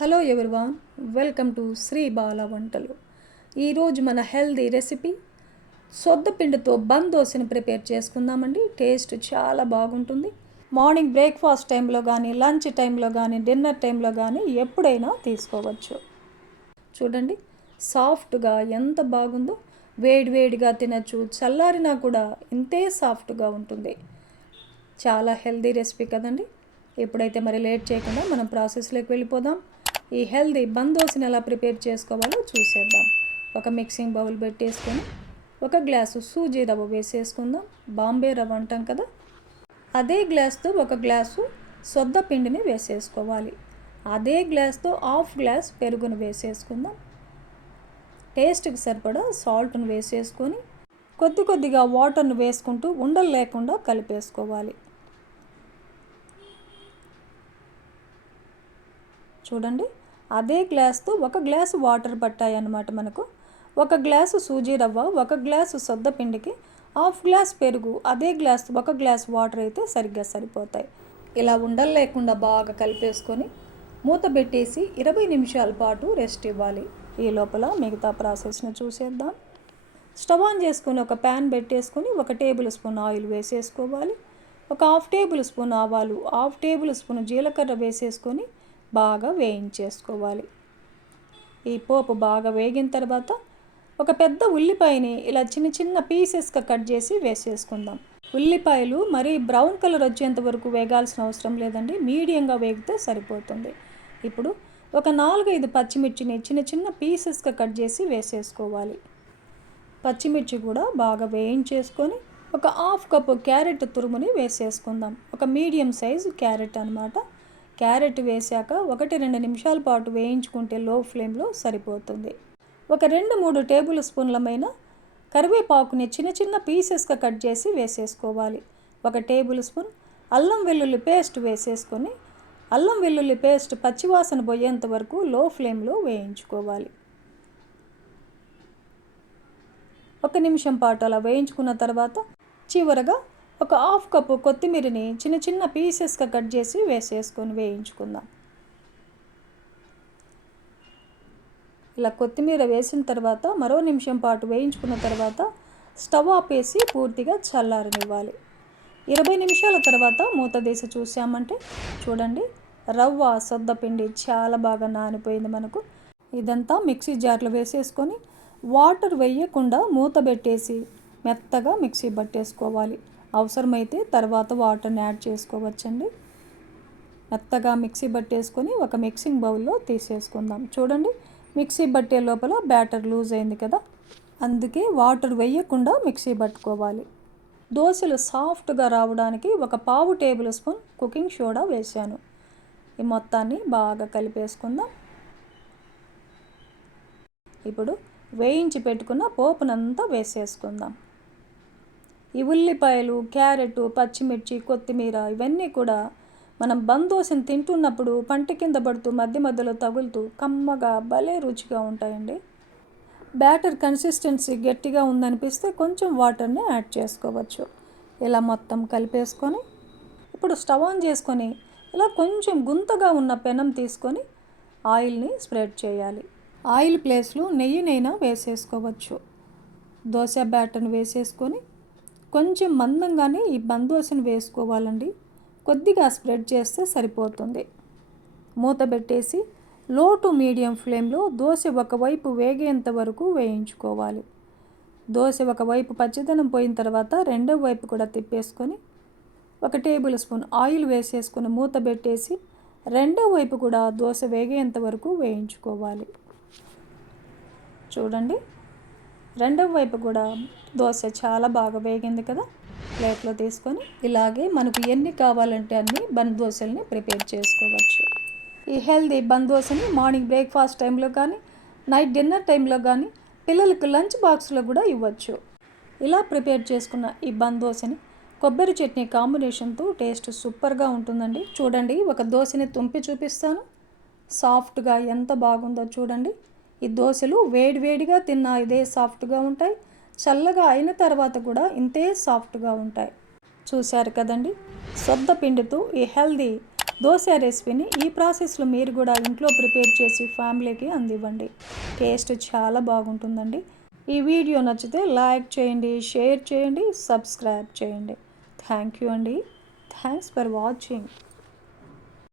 Hello everyone welcome to Sri Bala వంటలు ఈరోజు మన హెల్దీ రెసిపీ సొద్దపిండితో బంద్ దోశని ప్రిపేర్ చేసుకుందామండి. టేస్ట్ చాలా బాగుంటుంది. మార్నింగ్ బ్రేక్ఫాస్ట్ టైంలో కానీ లంచ్ టైంలో కానీ డిన్నర్ టైంలో కానీ ఎప్పుడైనా తీసుకోవచ్చు. చూడండి సాఫ్ట్గా ఎంత బాగుందో. వేడివేడిగా తినచ్చు చల్లారినా కూడా ఇంతే సాఫ్ట్గా ఉంటుంది. చాలా హెల్దీ రెసిపీ కదండి. ఎప్పుడైతే మరి లేట్ చేయకుండా మనం ప్రాసెస్లోకి వెళ్ళిపోదాం. ఈ హెల్దీ బందోసిని ఎలా ప్రిపేర్ చేసుకోవాలో చూసేద్దాం. ఒక మిక్సింగ్ బౌల్ పెట్టేసుకొని ఒక గ్లాసు సూజీ రవ్వ వేసేసుకుందాం. బాంబే రవ్వ అంటాం కదా? అదే గ్లాస్తో ఒక గ్లాసు సొద్ద పిండిని వేసేసుకోవాలి. అదే గ్లాస్తో హాఫ్ గ్లాస్ పెరుగును వేసేసుకుందాం. టేస్ట్కి సరిపడా సాల్ట్ను వేసేసుకొని కొద్ది కొద్దిగా వాటర్ను వేసుకుంటూ ఉండలు లేకుండా కలిపేసుకోవాలి. చూడండి అదే గ్లాస్తో ఒక గ్లాసు వాటర్ పట్టాయి అన్నమాట మనకు. ఒక గ్లాసు సూజీ రవ్వ ఒక గ్లాసు సొద్ద పిండికి హాఫ్ గ్లాస్ పెరుగు అదే గ్లాస్ ఒక గ్లాస్ వాటర్ అయితే సరిగ్గా సరిపోతాయి. ఇలా ఉండలు లేకుండా బాగా కలిపేసుకొని మూత పెట్టేసి ఇరవై నిమిషాల పాటు రెస్ట్ ఇవ్వాలి. ఈ లోపల మిగతా ప్రాసెస్ని చూసేద్దాం. స్టవ్ ఆన్ చేసుకొని ఒక ప్యాన్ పెట్టేసుకొని ఒక టేబుల్ స్పూన్ ఆయిల్ వేసేసుకోవాలి. ఒక హాఫ్ టేబుల్ స్పూన్ ఆవాలు హాఫ్ టేబుల్ స్పూన్ జీలకర్ర వేసేసుకొని బాగా వేయించేసుకోవాలి. ఈ పోపు బాగా వేగిన తర్వాత ఒక పెద్ద ఉల్లిపాయని ఇలా చిన్న చిన్న పీసెస్గా కట్ చేసి వేసేసుకుందాం. ఉల్లిపాయలు మరీ బ్రౌన్ కలర్ వచ్చేంత వరకు వేగాల్సిన అవసరం లేదండి. మీడియంగా వేగితే సరిపోతుంది. ఇప్పుడు ఒక నాలుగైదు పచ్చిమిర్చిని చిన్న చిన్న పీసెస్గా కట్ చేసి వేసేసుకోవాలి. పచ్చిమిర్చి కూడా బాగా వేయించేసుకొని ఒక హాఫ్ కప్పు క్యారెట్ తురుముని వేసేసుకుందాం. ఒక మీడియం సైజు క్యారెట్ అనమాట క్యారెట్ వేశాక ఒకటి రెండు నిమిషాల పాటు వేయించుకుంటే లో ఫ్లేమ్లో సరిపోతుంది. ఒక రెండు మూడు టేబుల్ స్పూన్లమైన కరివేపాకుని చిన్న చిన్న పీసెస్గా కట్ చేసి వేసేసుకోవాలి. ఒక టేబుల్ స్పూన్ అల్లం వెల్లుల్లి పేస్ట్ వేసేసుకొని అల్లం వెల్లుల్లి పేస్ట్ పచ్చివాసన పోయేంత వరకు లో ఫ్లేమ్లో వేయించుకోవాలి. ఒక నిమిషం పాటు అలా వేయించుకున్న తర్వాత చివరగా ఒక హాఫ్ కప్పు కొత్తిమీరని చిన్న చిన్న పీసెస్గా కట్ చేసి వేసేసుకొని వేయించుకుందాం. ఇలా కొత్తిమీర వేసిన తర్వాత మరో నిమిషం పాటు వేయించుకున్న తర్వాత స్టవ్ ఆపేసి పూర్తిగా చల్లారనివ్వాలి. ఇరవై నిమిషాల తర్వాత మూత తీసి చూసామంటే చూడండి రవ్వ సొద్ద పిండి చాలా బాగా నానిపోయింది మనకు. ఇదంతా మిక్సీ జార్లో వేసేసుకొని వాటర్ వేయకుండా మూత పెట్టేసి మెత్తగా మిక్సీ పట్టేసుకోవాలి. అవసరమైతే తర్వాత వాటర్ని యాడ్ చేసుకోవచ్చండి. మెత్తగా మిక్సీ పట్టేసుకొని ఒక మిక్సింగ్ బౌల్లో తీసేసుకుందాం. చూడండి మిక్సీ పట్టే లోపల బ్యాటర్ లూజ్ అయింది కదా? అందుకే వాటర్ వేయకుండా మిక్సీ పట్టుకోవాలి. దోశలు సాఫ్ట్గా రావడానికి ఒక పావు టేబుల్ స్పూన్ కుకింగ్ సోడా వేశాను. ఈ మొత్తాన్ని బాగా కలిపేసుకుందాం. ఇప్పుడు వేయించి పెట్టుకున్న పోపునంతా వేసేసుకుందాం. ఈ ఉల్లిపాయలు క్యారెట్ పచ్చిమిర్చి కొత్తిమీర ఇవన్నీ కూడా మనం బందోసిని తింటున్నప్పుడు పంట కింద పడుతూ మధ్య మధ్యలో తగులుతూ కమ్మగా భలే రుచిగా ఉంటాయండి. బ్యాటర్ కన్సిస్టెన్సీ గట్టిగా ఉందనిపిస్తే కొంచెం వాటర్ని యాడ్ చేసుకోవచ్చు. ఇలా మొత్తం కలిపేసుకొని ఇప్పుడు స్టవ్ ఆన్ చేసుకొని ఇలా కొంచెం గుంతగా ఉన్న పెనం తీసుకొని ఆయిల్ని స్ప్రెడ్ చేయాలి. ఆయిల్ ప్లేస్లో నెయ్యినైనా వేసేసుకోవచ్చు. దోశ బ్యాటర్ని వేసేసుకొని కొంచెం మందంగానే ఈ బందోసను వేసుకోవాలండి. కొద్దిగా స్ప్రెడ్ చేస్తే సరిపోతుంది. మూత పెట్టేసి లో టు మీడియం ఫ్లేమ్లో దోశ ఒకవైపు వేగేంత వరకు వేయించుకోవాలి. దోశ ఒకవైపు పచ్చదనం పోయిన తర్వాత రెండో వైపు కూడా తిప్పేసుకొని ఒక టేబుల్ స్పూన్ ఆయిల్ వేసేసుకొని మూత పెట్టేసి రెండో వైపు కూడా దోశ వేగేంత వరకు వేయించుకోవాలి. చూడండి. రెండవ వైపు కూడా దోశ చాలా బాగా వేగింది కదా. ప్లేట్లో తీసుకొని ఇలాగే మనకు ఎన్ని కావాలంటే అన్ని బన్ దోశల్ని ప్రిపేర్ చేసుకోవచ్చు. ఈ హెల్దీ బన్ దోశని మార్నింగ్ బ్రేక్ఫాస్ట్ టైంలో కానీ నైట్ డిన్నర్ టైంలో కానీ పిల్లలకు లంచ్ బాక్స్లో కూడా ఇవ్వచ్చు. ఇలా ప్రిపేర్ చేసుకున్న ఈ బన్ దోశని కొబ్బరి చట్నీ కాంబినేషన్తో టేస్ట్ సూపర్గా ఉంటుందండి. చూడండి ఒక దోశని తుంపి చూపిస్తాను. సాఫ్ట్గా ఎంత బాగుందో చూడండి. ఈ దోశలు వేడివేడిగా తిన్న ఇదే సాఫ్ట్గా ఉంటాయి. చల్లగా అయిన తర్వాత కూడా ఇంతే సాఫ్ట్గా ఉంటాయి. చూశారు కదండి? సొద్ద పిండితో ఈ హెల్దీ దోశ రెసిపీని ఈ ప్రాసెస్లో మీరు కూడా ఇంట్లో ప్రిపేర్ చేసి ఫ్యామిలీకి అందివ్వండి. టేస్ట్ చాలా బాగుంటుందండి. ఈ వీడియో నచ్చితే లైక్ చేయండి షేర్ చేయండి సబ్స్క్రైబ్ చేయండి. థ్యాంక్ యూ అండి. Thanks for watching.